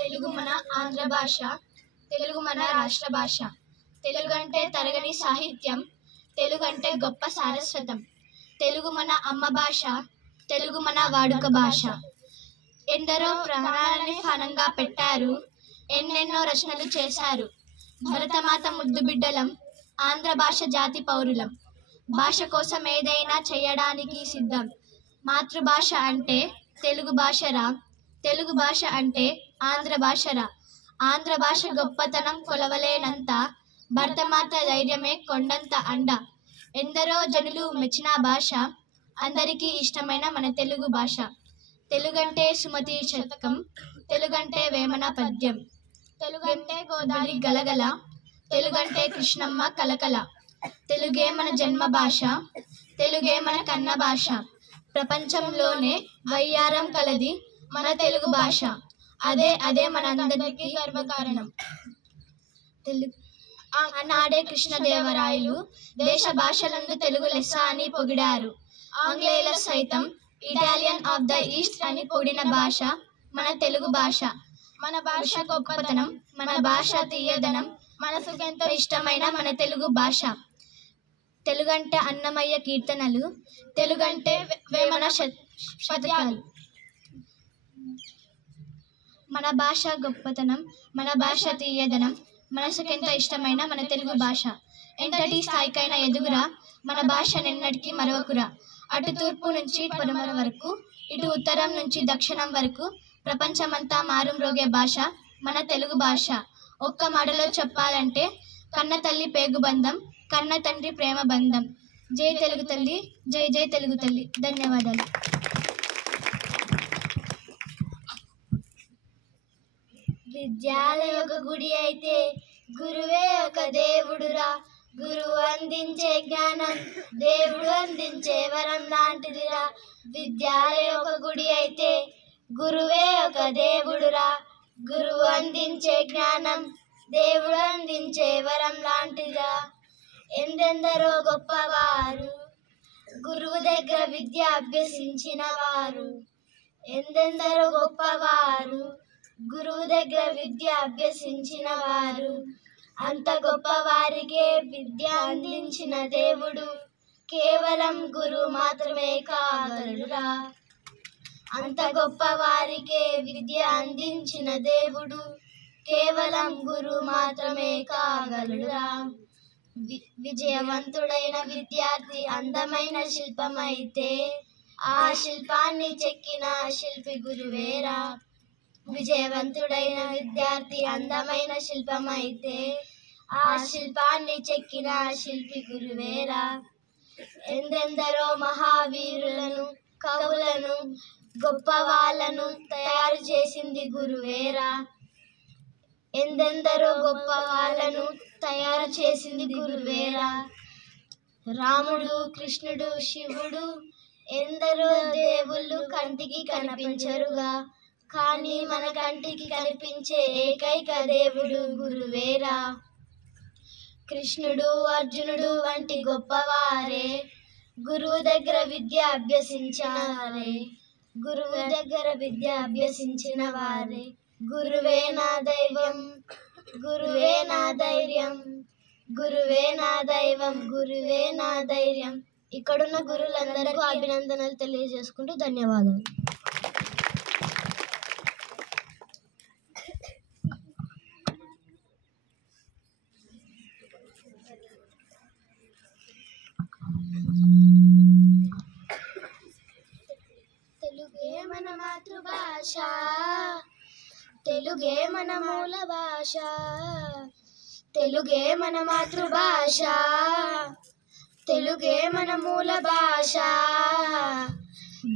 తెలుగు మన ఆంధ్ర భాష, తెలుగు మన రాష్ట్ర భాష. తెలుగు అంటే తరగని సాహిత్యం, తెలుగు అంటే గొప్ప సారస్వతం. తెలుగు మన అమ్మ భాష, తెలుగు మన వాడుక భాష. ఎందరో ప్రాణాలని ఫలంగా పెట్టారు, ఎన్నెన్నో రచనలు చేశారు. భరతమాత ముద్దు బిడ్డలం, ఆంధ్ర భాష జాతి పౌరులం. భాష కోసం ఏదైనా చేయడానికి సిద్ధం. మాతృభాష అంటే తెలుగు భాషరా, తెలుగు భాష అంటే ఆంధ్ర భాషరా. ఆంధ్ర భాష గొప్పతనం కొలవలేనంత, భరతమాత ధైర్యమే కొండంత అండ. ఎందరో జనులు మెచ్చిన భాష, అందరికీ ఇష్టమైన మన తెలుగు భాష. తెలుగంటే సుమతి శతకం, తెలుగంటే వేమన పద్యం. తెలుగంటే గోదావరి గలగల, తెలుగంటే కృష్ణమ్మ కలకల. తెలుగే మన జన్మ భాష, తెలుగే మన కన్న భాష. ప్రపంచంలోనే వయ్యారం కలది మన తెలుగు భాష. అదే మన అందరికీ గర్వకారణం. ఆనాడే కృష్ణదేవరాయలు దేశ భాషలందు తెలుగు లెస్స అని పొగిడారు. ఆంగ్లేయుల సైతం ఇటాలియన్ ఆఫ్ ద ఈస్ట్ అని పొగిడిన భాష మన తెలుగు భాష. మన భాష గొప్పతనం, మన భాష తీయదనం, మనసుకెంతో ఇష్టమైన మన తెలుగు భాష. తెలుగంటే అన్నమయ్య కీర్తనలు, తెలుగంటే వేమన శతకాలు. మన భాష గొప్పతనం, మన భాష తీయదనం, మనసుకెంతో ఇష్టమైన మన తెలుగు భాష. ఎంతటి స్థాయికైనా ఎదుగురా, మన భాష నిన్నటికి మరొకరా. అటు తూర్పు నుంచి పడమర వరకు, ఇటు ఉత్తరం నుంచి దక్షిణం వరకు ప్రపంచమంతా మారుమ్రోగే భాష మన తెలుగు భాష. ఒక్క మాటలో చెప్పాలంటే కన్న తల్లి పేగుబంధం, కన్న తండ్రి ప్రేమ బంధం. జై తెలుగు తల్లి, జై జై తెలుగు తల్లి. ధన్యవాదాలు. విద్యాలయ ఒక గుడి అయితే గురువే ఒక దేవుడురా. గురువు అందించే జ్ఞానం దేవుడు అందించే వరం లాంటిదిరా. విద్యాలయ ఒక గుడి అయితే గురువే ఒక దేవుడురా. గురువు అందించే జ్ఞానం దేవుడు అందించే వరం లాంటిదిరా. ఎందెందరో గొప్పవారు గురువు దగ్గర విద్య అభ్యసించిన వారు. ఎందెందరో గొప్పవారు గురువు దగ్గర విద్య అభ్యసించిన వారు. అంత గొప్పవారికే విద్య అందించిన దేవుడు కేవలం గురువు మాత్రమే కాగలడురా. అంత గొప్పవారికే విద్య అందించిన దేవుడు కేవలం గురువు మాత్రమే కాగలడురా. విజయవంతుడైన విద్యార్థి అందమైన శిల్పమైతే ఆ శిల్పాన్ని చెక్కిన శిల్పి గురువేరా. విజయవంతుడైన విద్యార్థి అందమైన శిల్పమైతే ఆ శిల్పాన్ని చెక్కిన శిల్పి గురువేరా. ఎందెందరో మహావీరులను, కవులను, గొప్ప వాళ్ళను తయారు చేసింది గురువేరా. ఎందెందరో గొప్ప వాళ్ళను తయారు చేసింది గురువేరా. రాముడు, కృష్ణుడు, శివుడు ఎందరో దేవుళ్ళు కంటికి కనిపించరుగా, కానీ మన కంటికి కనిపించే ఏకైక దేవుడు గురువేరా. కృష్ణుడు, అర్జునుడు వంటి గొప్పవారే గురువు దగ్గర విద్య అభ్యసించారే. గురువు దగ్గర విద్య అభ్యసించిన వారే. గురువే నా దైవం, గురువే నా ధైర్యం, గురువే నా దైవం, గురువే నా ధైర్యం. ఇక్కడున్న గురువులందరికీ అభినందనలు తెలియజేసుకుంటూ ధన్యవాదాలు. తెలుగే మన మాతృభాష, తెలుగే మన మూల భాష. తెలుగే మన మాతృభాష, తెలుగే మన మూల భాష.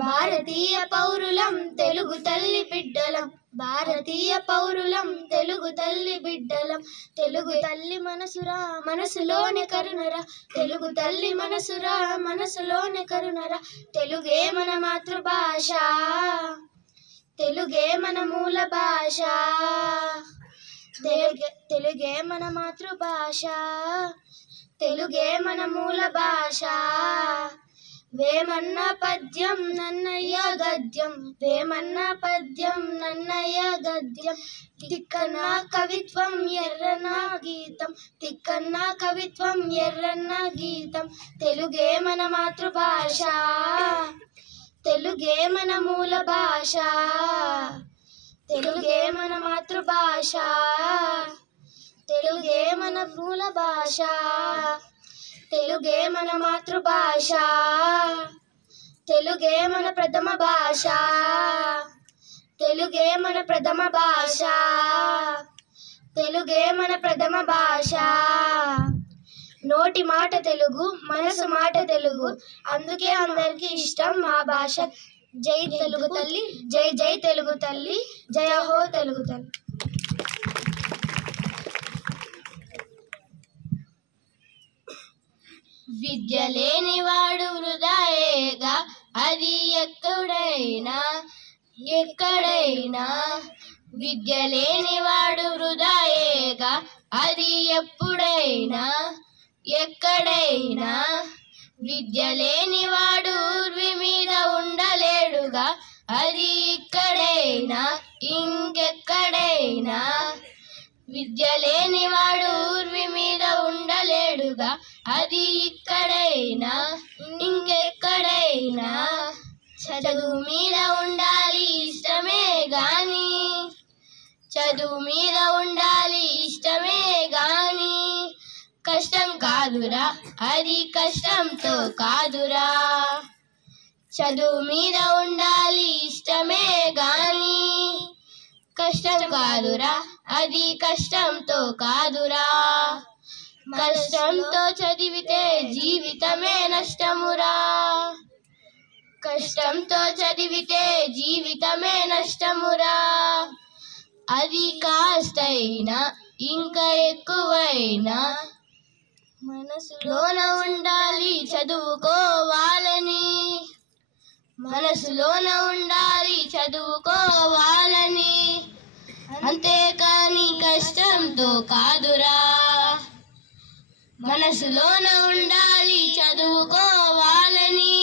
భారతీయ పౌరులం తెలుగు తల్లి బిడ్డలం, భారతీయ పౌరులం తెలుగు తల్లి బిడ్డలం. తెలుగు తల్లి మనసురా, మనసులోని కరుణరా. తెలుగు తల్లి మనసురా, మనసులోని కరుణరా. తెలుగే మన మాతృభాష, తెలుగే మన మూల భాష. తెలుగే మన మాతృభాష, తెలుగే మన మూల భాష. వేమన్న పద్యం నన్నయ్య గద్యం, వేమన్న పద్యం నన్నయ్య గద్యం. తిక్కన్న కవిత్వం ఎర్రన్న గీతం, తిక్కన్న కవిత్వం ఎర్రన్న గీతం. తెలుగే మన మాతృభాష, తెలుగే మన మూల భాష, తెలుగే మన మాతృభాష, తెలుగే మన మూల భాష, తెలుగే మన మాతృభాష, తెలుగే మన ప్రథమ భాష, తెలుగే మన ప్రథమ భాష, తెలుగే మన ప్రథమ భాష. నోటి మాట తెలుగు, మనసు మాట తెలుగు, అందుకే అందరికీ ఇష్టం మా భాష. జై తెలుగు తల్లి, జై జై తెలుగు తల్లి, జయ హో తెలుగు తల్లి. విద్య లేనివాడు వృధాయేగా, అది ఎక్కడైనా ఎక్కడైనా. విద్య లేనివాడు వృధాయేగా, అది ఎప్పుడైనా ఎక్కడైనా. విద్య లేనివాడు ఊర్వి మీద ఉండలేడుగా, అది ఇక్కడైనా ఇంకెక్కడైనా. విద్య లేనివాడు ఊర్వి మీద ఉండలేడుగా, అది ఇక్కడైనా ఇంకెక్కడైనా. చదువు మీద ఉండాలి ఇష్టమే గాని, చదువు మీద ఉండాలి ఇష్టమే గాని. కష్టం కాదురా, అది కష్టంతో కాదురా. చదువు మీద ఉండాలి ఇష్టమే గాని, కష్టం కాదురా, అది కష్టంతో కాదురా. కష్టంతో చదివితే జీవితమే నష్టమురా, కష్టంతో చదివితే జీవితమే నష్టమురా. అది కాస్తైనా ఇంకా ఎక్కువైనా మనసులోన ఉండాలి చదువుకోవాలని, మనసులోన ఉండాలి చదువుకోవాలని. అంతేకాని కష్టంతో కాదురా, మనసులోన ఉండాలి చదువుకోవాలని.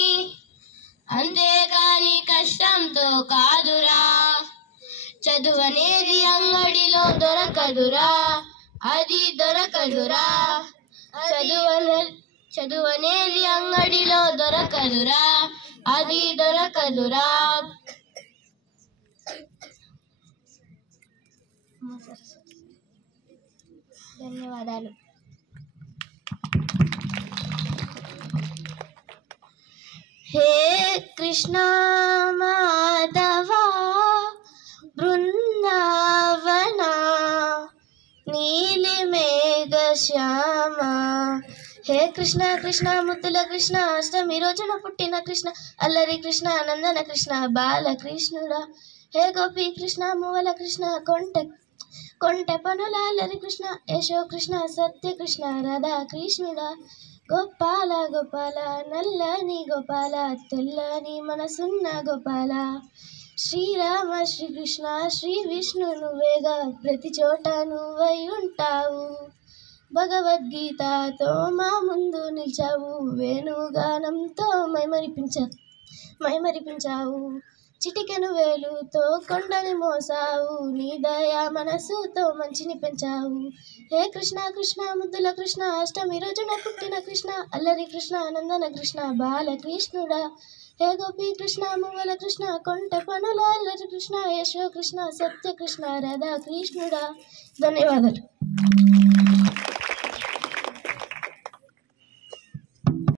అంతేకాని కష్టంతో కాదురా. చదువు అనేది అంగడిలో దొరకదురా, అది దొరకదురా. చదువు అనేది అంగడిలో దొరకదురా, అది దొరకదురా. ధన్యవాదాలు. హే కృష్ణ మాధవ బృందావన నీలి మేఘ శ్యామ. హే కృష్ణ కృష్ణ ముద్దుల కృష్ణ, అష్టమి రోజున పుట్టిన కృష్ణ, అల్లరి కృష్ణ నందన కృష్ణ బాలకృష్ణుడా. హే గోపి కృష్ణ మువ్వల కృష్ణ, కొంటె పనుల అల్లరి కృష్ణ, యశో కృష్ణ సత్య కృష్ణ రాధా కృష్ణుడా. గోపాల గోపాల నల్లని గోపాల, తెల్లని మనసున్న గోపాల. శ్రీరామ శ్రీకృష్ణ శ్రీ విష్ణు నువ్వేగా, ప్రతి చోట నువ్వై ఉంటావు. భగవద్గీతతో మా ముందు నిలిచావు, వేణుగానంతో మైమరిపించావు. చిటికెను వేలుతో కొండని మోసావు, నీ దయా మనసుతో మంచిని పెంచావు. హే కృష్ణ కృష్ణ ముద్దుల కృష్ణ, అష్టమి రోజున పుట్టిన కృష్ణ, అల్లరి కృష్ణ నందన కృష్ణ బాలకృష్ణుడా. హే గోపి కృష్ణ మువ్వల కృష్ణ, కొంటె పనుల అల్లరి కృష్ణ, యశో కృష్ణ సత్య కృష్ణ రాధా కృష్ణుడా. ధన్యవాదాలు.